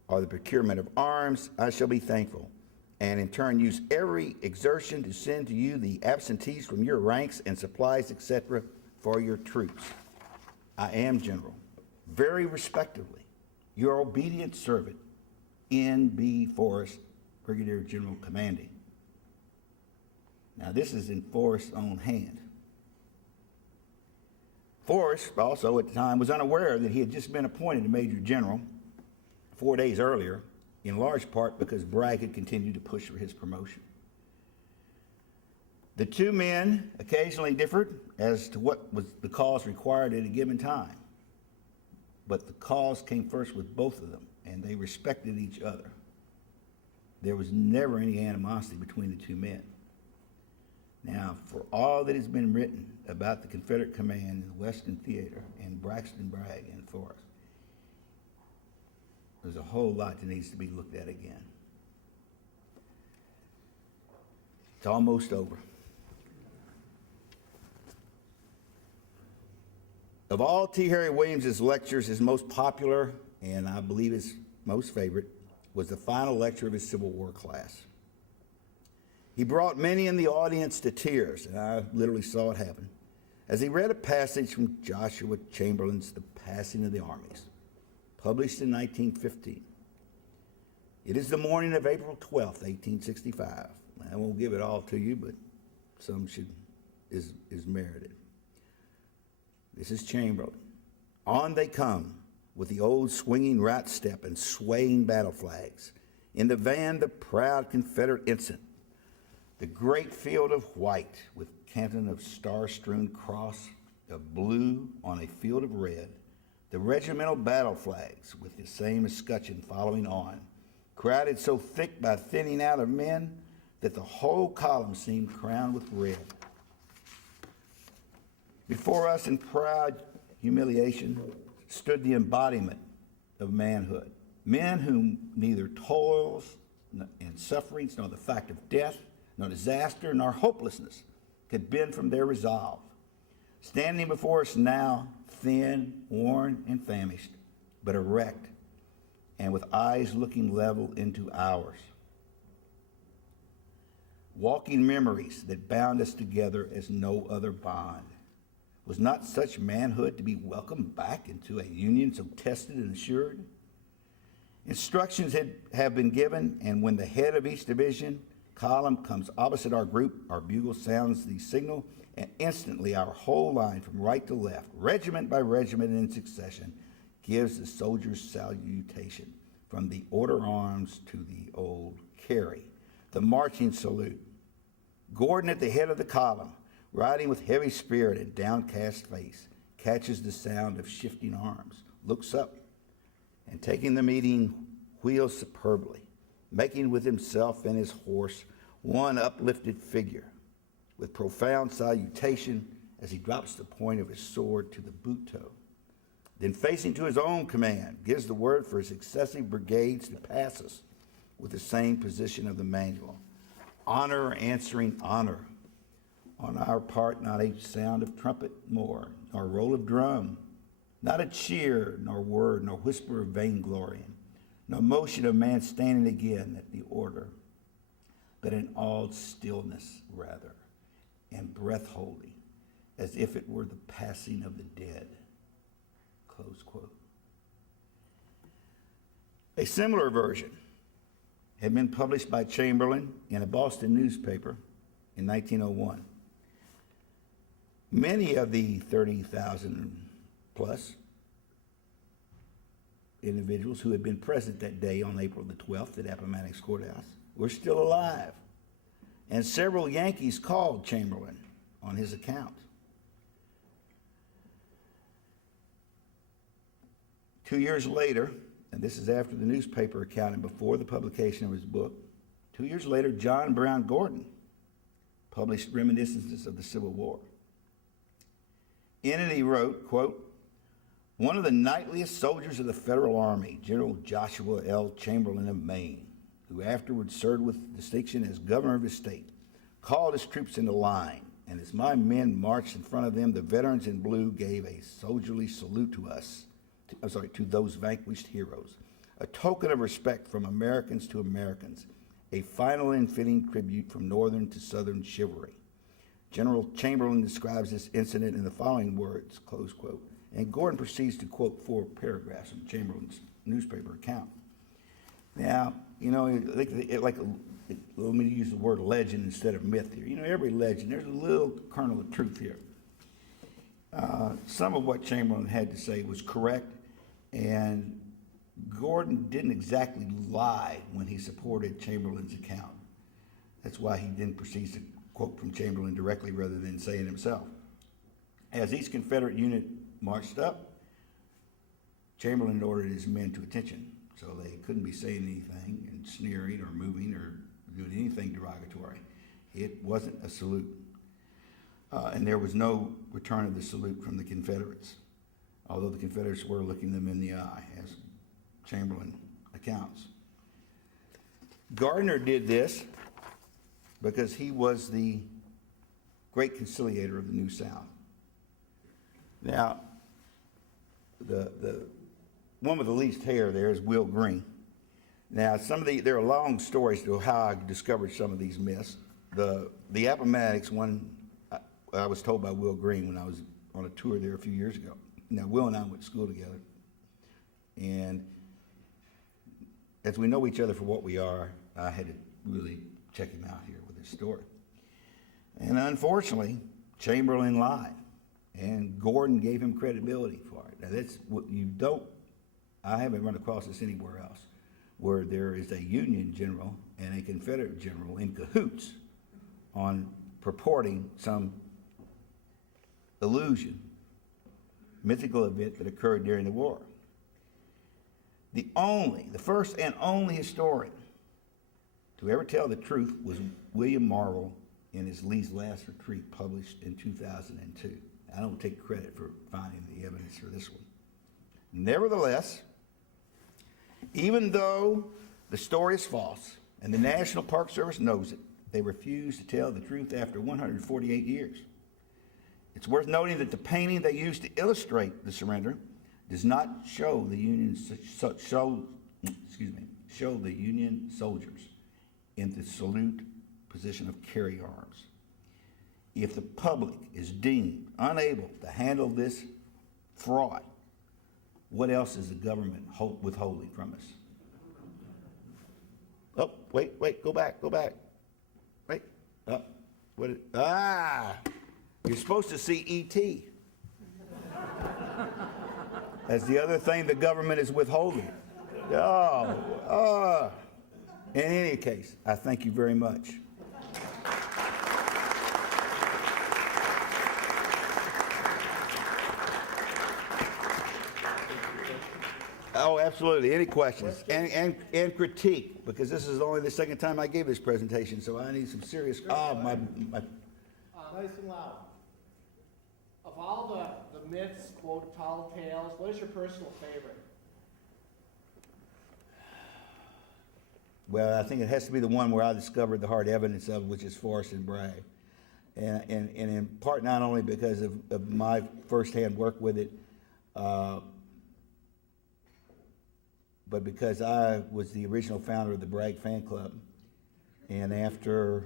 or the procurement of arms, I shall be thankful, and in turn use every exertion to send to you the absentees from your ranks and supplies, etc., for your troops. I am, General, very respectfully, your obedient servant, N.B. Forrest, Brigadier General Commanding. Now, this is in Forrest's own hand. Forrest, also at the time, was unaware that he had just been appointed a Major General 4 days earlier, in large part because Bragg had continued to push for his promotion. The two men occasionally differed as to what was the cause required at a given time, but the cause came first with both of them, and they respected each other. There was never any animosity between the two men. Now, for all that has been written about the Confederate command in the Western Theater and Braxton Bragg and Forrest, there's a whole lot that needs to be looked at again. It's almost over. Of all T. Harriet Williams' lectures, his most popular, and I believe his most favorite, was the final lecture of his Civil War class. He brought many in the audience to tears, and I literally saw it happen, as he read a passage from Joshua Chamberlain's The Passing of the Armies, published in 1915. It is the morning of April 12th, 1865. I won't give it all to you, but some is merited. This is Chamberlain. On they come, with the old swinging right step and swaying battle flags. In the van, the proud Confederate ensign. The great field of white, with canton of star-strewn cross of blue on a field of red. The regimental battle flags, with the same escutcheon following on, crowded so thick by thinning out of men that the whole column seemed crowned with red. Before us in proud humiliation stood the embodiment of manhood, men whom neither toils and sufferings, nor the fact of death, nor disaster, nor hopelessness could bend from their resolve. Standing before us now, thin, worn, and famished, but erect, and with eyes looking level into ours. Walking memories that bound us together as no other bond. Was not such manhood to be welcomed back into a union so tested and assured? Instructions have been given, and when the head of each division column comes opposite our group, our bugle sounds the signal, and instantly our whole line from right to left, regiment by regiment in succession, gives the soldier's salutation, from the order arms to the old carry, the marching salute. Gordon at the head of the column, riding with heavy spirit and downcast face, catches the sound of shifting arms, looks up, and taking the meeting, wheels superbly, making with himself and his horse one uplifted figure, with profound salutation as he drops the point of his sword to the boot toe. Then facing to his own command, gives the word for his successive brigades to pass us with the same position of the manual. Honor answering honor. On our part, not a sound of trumpet more, nor roll of drum, not a cheer, nor word, nor whisper of vainglory, no motion of man standing again at the order, but an awed stillness rather, and breath holding, as if it were the passing of the dead. Close quote. A similar version had been published by Chamberlain in a Boston newspaper in 1901. Many of the 30,000 plus individuals who had been present that day on April the 12th at Appomattox Courthouse were still alive, and several Yankees called Chamberlain on his account. 2 years later, and this is after the newspaper account and before the publication of his book, 2 years later, John Brown Gordon published Reminiscences of the Civil War. In it he wrote, quote, one of the knightliest soldiers of the Federal Army, General Joshua L. Chamberlain of Maine, who afterwards served with distinction as governor of his state, called his troops into line, and as my men marched in front of them, the veterans in blue gave a soldierly salute to us, to those vanquished heroes, a token of respect from Americans to Americans, a final and fitting tribute from Northern to Southern chivalry. General Chamberlain describes this incident in the following words, close quote, and Gordon proceeds to quote 4 paragraphs from Chamberlain's newspaper account. Now, you know, let me use the word legend instead of myth here. You know, every legend, there's a little kernel of truth here. Some of what Chamberlain had to say was correct, and Gordon didn't exactly lie when he supported Chamberlain's account. That's why he then proceeds to quote from Chamberlain directly rather than say it himself. As each Confederate unit marched up, Chamberlain ordered his men to attention. So they couldn't be saying anything and sneering or moving or doing anything derogatory. It wasn't a salute. And there was no return of the salute from the Confederates, although the Confederates were looking them in the eye, as Chamberlain accounts. Gardner did this because he was the great conciliator of the New South. Now, the one with the least hair there is Will Green. Now, there are long stories to how I discovered some of these myths. The Appomattox one, I was told by Will Green when I was on a tour there a few years ago. Now, Will and I went to school together, and as we know each other for what we are, I had to really check him out here with his story. And unfortunately, Chamberlain lied, and Gordon gave him credibility for it. Now, that's what I haven't run across this anywhere else, where there is a Union general and a Confederate general in cahoots on purporting some illusion, mythical event that occurred during the war. The first and only historian to ever tell the truth was William Marvel in his Lee's Last Retreat, published in 2002. I don't take credit for finding the evidence for this one. Nevertheless, even though the story is false and the National Park Service knows it, they refuse to tell the truth after 148 years. It's worth noting that the painting they used to illustrate the surrender does not show the Union soldiers in the salute position of carry arms. If the public is deemed unable to handle this fraud, what else is the government withholding from us? Oh, wait, go back. Wait, you're supposed to see E.T. That's the other thing the government is withholding. In any case, I thank you very much. Oh, absolutely. Any questions? And critique, because this is only the second time I gave this presentation, so I need some serious. My. Nice and loud. Of all the myths, quote, tall tales, what is your personal favorite? Well, I think it has to be the one where I discovered the hard evidence of, which is Forrest and Bragg. And in part not only because of my firsthand work with it, but because I was the original founder of the Bragg fan club. And after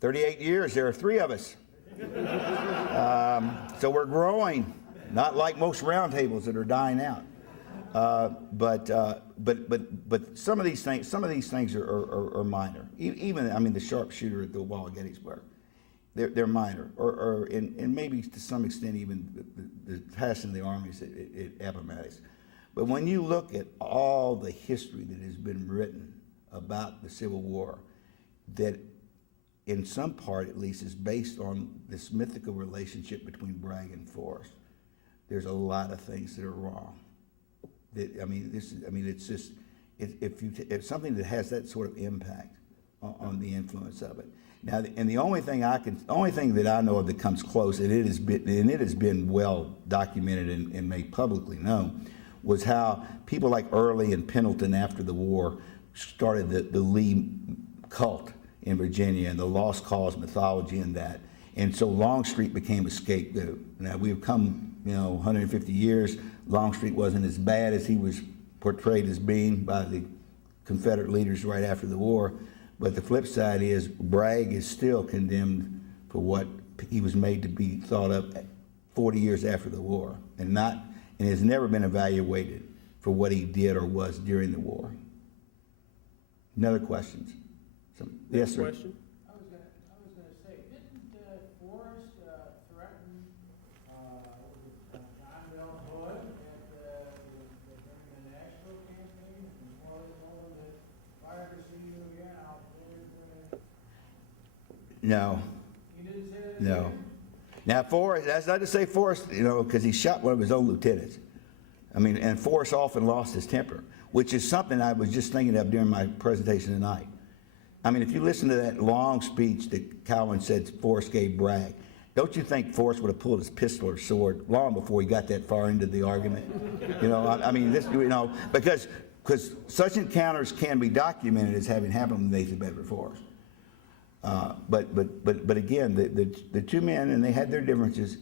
38 years, there are 3 of us. So we're growing, not like most roundtables that are dying out. But some of these things are minor. Even the sharpshooter at the wall of Gettysburg, they're minor, and maybe to some extent even the passing of the armies at Appomattox. But when you look at all the history that has been written about the Civil War, that in some part at least is based on this mythical relationship between Bragg and Forrest, there's a lot of things that are wrong. It's just if something that has that sort of impact on the influence of it. Now, and the only thing that I know of that comes close, and it has been well documented and made publicly known, was how people like Early and Pendleton after the war started the Lee cult in Virginia and the lost cause mythology in that. And so Longstreet became a scapegoat. Now, we've come, 150 years. Longstreet wasn't as bad as he was portrayed as being by the Confederate leaders right after the war. But the flip side is Bragg is still condemned for what he was made to be thought of 40 years after the war, and has never been evaluated for what he did or was during the war. Any other questions? Yes, sir. Question? I was going to say, didn't Forrest threaten John Hood during the national campaign? And told him that if I ever see you again, I'll do it. No. He didn't say that? No. Now, Forrest, that's not to say Forrest, because he shot one of his own lieutenants. I mean, and Forrest often lost his temper, which is something I was just thinking of during my presentation tonight. I mean, if you listen to that long speech that Cowan said Forrest gave Bragg, don't you think Forrest would have pulled his pistol or sword long before he got that far into the argument? You know, I mean, this, you know, because such encounters can be documented as having happened with Nathan Bedford Forrest. But again, the two men, and they had their differences.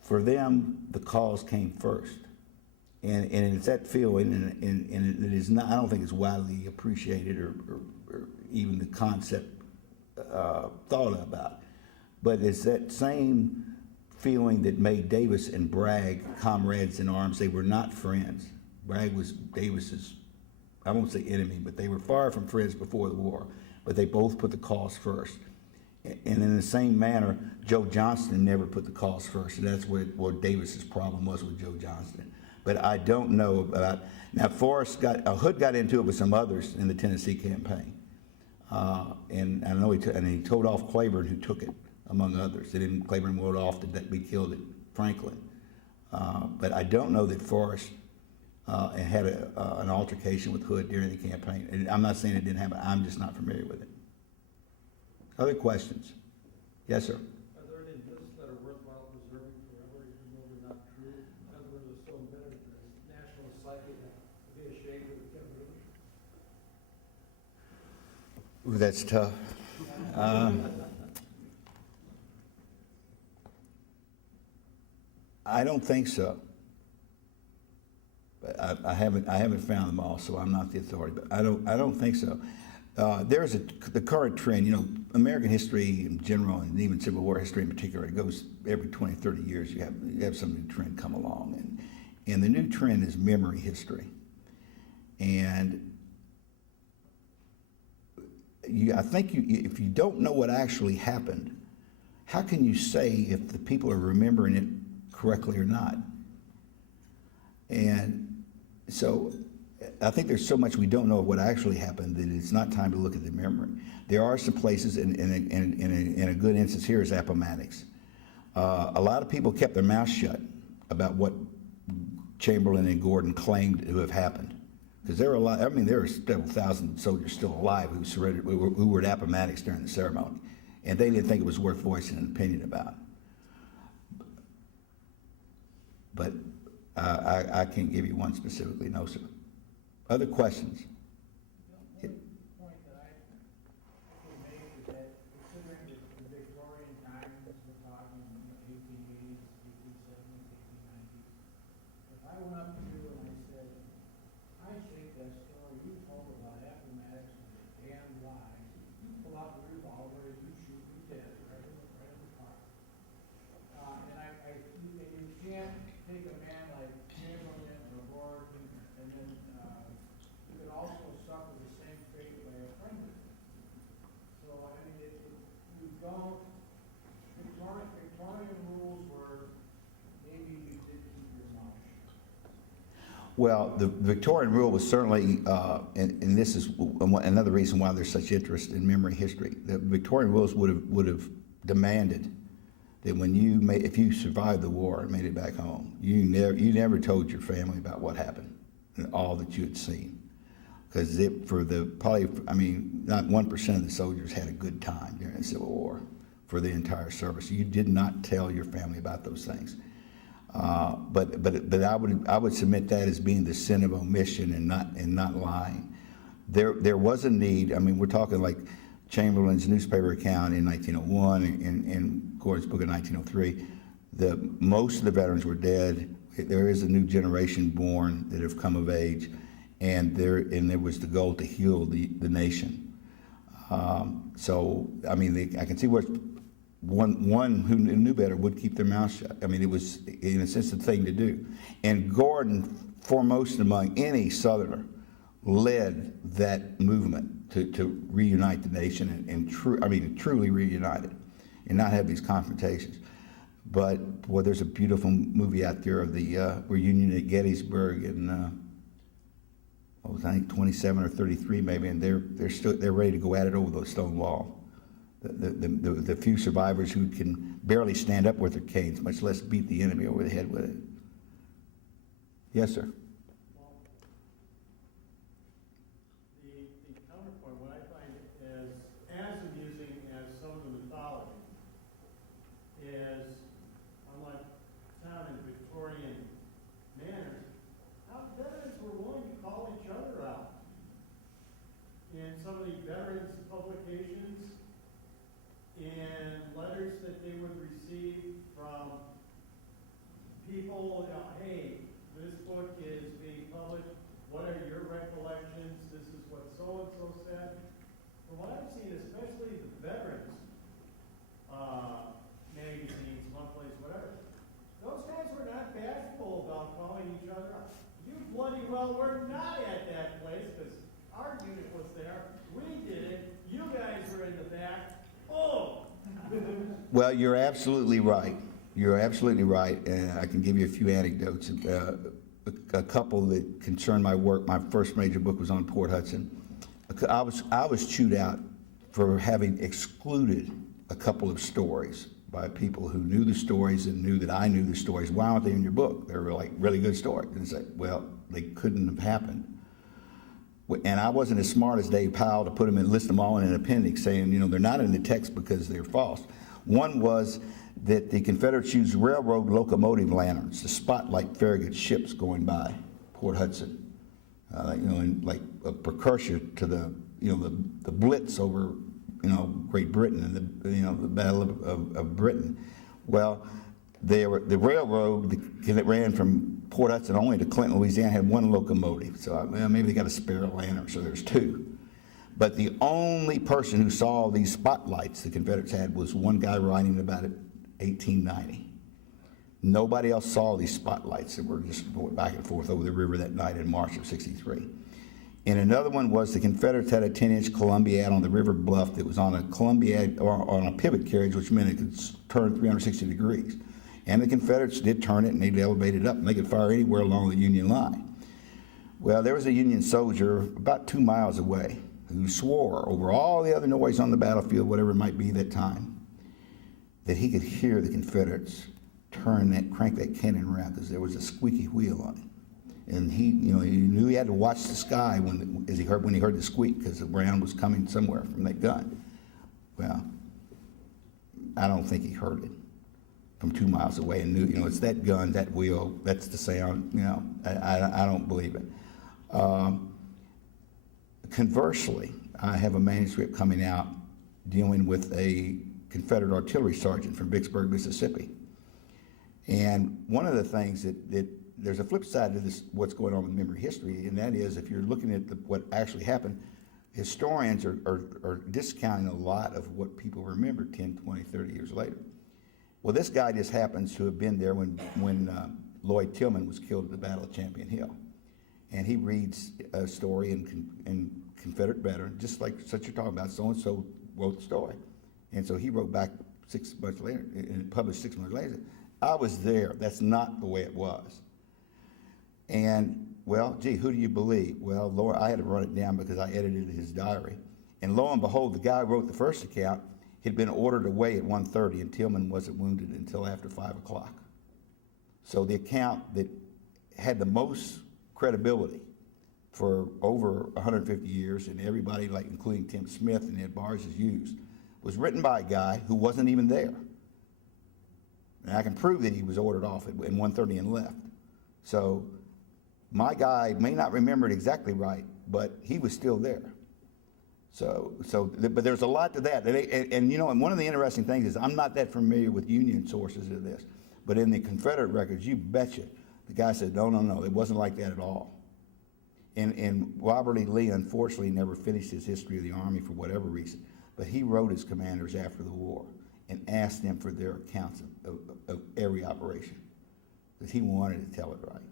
For them, the cause came first, and it's that feeling, and it is not. I don't think it's widely appreciated or even the concept thought about. But it's that same feeling that made Davis and Bragg comrades in arms. They were not friends. Bragg was Davis's, I won't say enemy, but they were far from friends before the war. But they both put the cause first. And in the same manner, Joe Johnston never put the cause first. And that's what Davis's problem was with Joe Johnston. But I don't know about, now Hood got into it with some others in the Tennessee campaign. And I know he told off Claiborne, who took it, among others. And Claiborne wrote off that we killed it, Franklin. But I don't know that Forrest had an altercation with Hood during the campaign. And I'm not saying it didn't happen. I'm just not familiar with it. Other questions? Yes, sir. Are there any lists that are worthwhile preserving forever, even though they're not true? In other words, they're so embedded in the national psyche that it'd be a shame to get rid of them? Ooh, that's tough. I don't think so. But I haven't found them all, so I'm not the authority. But I don't think so. There's the current trend. You know, American history in general, and even Civil War history in particular, it goes every 20, 30 years. You have some new trend come along, and the new trend is memory history. And I think if you don't know what actually happened, how can you say if the people are remembering it correctly or not? And so I think there's so much we don't know of what actually happened that it's not time to look at the memory. There are some places, and a good instance here is Appomattox. A lot of people kept their mouths shut about what Chamberlain and Gordon claimed to have happened. Because there were several thousand soldiers still alive who surrendered, who were at Appomattox during the ceremony. And they didn't think it was worth voicing an opinion about. But I can't give you one specifically, no, sir. Other questions? The only point that I could make is that considering the Victorian times, we're talking 1880s, 1870s, 1890s, if I went up to you and I said, I think that story you told about Appomattox was a damn lie, you pull out the revolver and you shoot me dead right in the park. And you can't take a man like Chamberlain or Gordon and then you could also suffer the same fate by a friend. So I mean, you don't. Victorian rules were maybe you did keep your mouth shut. Well, the Victorian rule was certainly, and this is another reason why there's such interest in memory history. The Victorian rules would have demanded that if you survived the war and made it back home, you never told your family about what happened and all that you had seen, because not 1% of the soldiers had a good time during the Civil War for the entire service. You did not tell your family about those things. But I would submit that as being the sin of omission and not lying. There was a need. I mean, we're talking like Chamberlain's newspaper account in 1901 and Gordon's book in 1903. Most of the veterans were dead. There is a new generation born that have come of age, and there was the goal to heal the nation. So I mean, I can see where one who knew better would keep their mouth shut. I mean, it was in a sense the thing to do. And Gordon, foremost among any Southerner, led that movement to reunite the nation and truly reunite it and not have these confrontations. But boy, there's a beautiful movie out there of the reunion at Gettysburg in I think 27 or 33 maybe, and they're ready to go at it over the stone wall. The few survivors who can barely stand up with their canes, much less beat the enemy over the head with it. Yes, sir. Well, the counterpoint, what I find as amusing as some of the mythology is, unlike town and Victorian manners, how veterans were willing to call each other out. In some of the veterans publications and letters that they would receive from people, hey, this book is being published, what are your recollections, this is what so-and-so said. From what I've seen, especially the veterans, magazines, monthlies, whatever, those guys were not bashful about calling each other out. You bloody well were not at that place, because our unit was there, we did it, you guys were in the back, oh! Well, you're absolutely right. You're absolutely right, and I can give you a few anecdotes. A couple that concern my work. My first major book was on Port Hudson. I was chewed out for having excluded a couple of stories by people who knew the stories and knew that I knew the stories. Why aren't they in your book? They were like really good stories. And it's like, well, they couldn't have happened. And I wasn't as smart as Dave Powell to put them and list them all in an appendix, saying, you know, they're not in the text because they're false. One was that the Confederates used railroad locomotive lanterns to spotlight Farragut's ships going by Port Hudson, you know, and like a precursor to the, you know, the Blitz over, you know, Great Britain and the, you know, the Battle of Britain. Well, the railroad that ran from Port Hudson only to Clinton, Louisiana, had one locomotive. So well, maybe they got a spare lantern, so there's two. But the only person who saw these spotlights the Confederates had was one guy writing about it 1890. Nobody else saw these spotlights that were just going back and forth over the river that night in March of '63. And another one was the Confederates had a 10-inch Columbiad on the river bluff that was on a Columbiad or on a pivot carriage, which meant it could turn 360 degrees. And the Confederates did turn it, and they'd elevate it up, and they could fire anywhere along the Union line. Well, there was a Union soldier about 2 miles away who swore over all the other noise on the battlefield, whatever it might be that time, that he could hear the Confederates crank that cannon around because there was a squeaky wheel on it. And he, you know, he knew he had to watch the sky when he heard the squeak because the round was coming somewhere from that gun. Well, I don't think he heard it from 2 miles away and knew, you know, it's that gun, that wheel, that's the sound, you know, I don't believe it. Conversely, I have a manuscript coming out dealing with a Confederate artillery sergeant from Vicksburg, Mississippi. And one of the things that there's a flip side to this, what's going on with memory history, and that is if you're looking at what actually happened, historians are discounting a lot of what people remember 10, 20, 30 years later. Well, this guy just happens to have been there when Lloyd Tillman was killed at the Battle of Champion Hill. And he reads a story in Confederate veteran, just like such you're talking about, so-and-so wrote the story. And so he wrote back 6 months later, and published 6 months later, I was there, that's not the way it was. And, well, gee, who do you believe? Well, Lord, I had to run it down because I edited his diary. And lo and behold, the guy who wrote the first account had been ordered away at 1:30, and Tillman wasn't wounded until after 5 o'clock. So the account that had the most credibility for over 150 years, and everybody, like including Tim Smith and Ed Bars, has used, was written by a guy who wasn't even there. And I can prove that he was ordered off at 1:30 and left. So my guy may not remember it exactly right, but he was still there. But there's a lot to that. And you know, and one of the interesting things is I'm not that familiar with Union sources of this, but in the Confederate records, you betcha, the guy said, no, it wasn't like that at all. And Robert E. Lee, unfortunately, never finished his history of the Army for whatever reason, but he wrote his commanders after the war and asked them for their accounts of every operation, because he wanted to tell it right.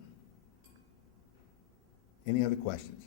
Any other questions?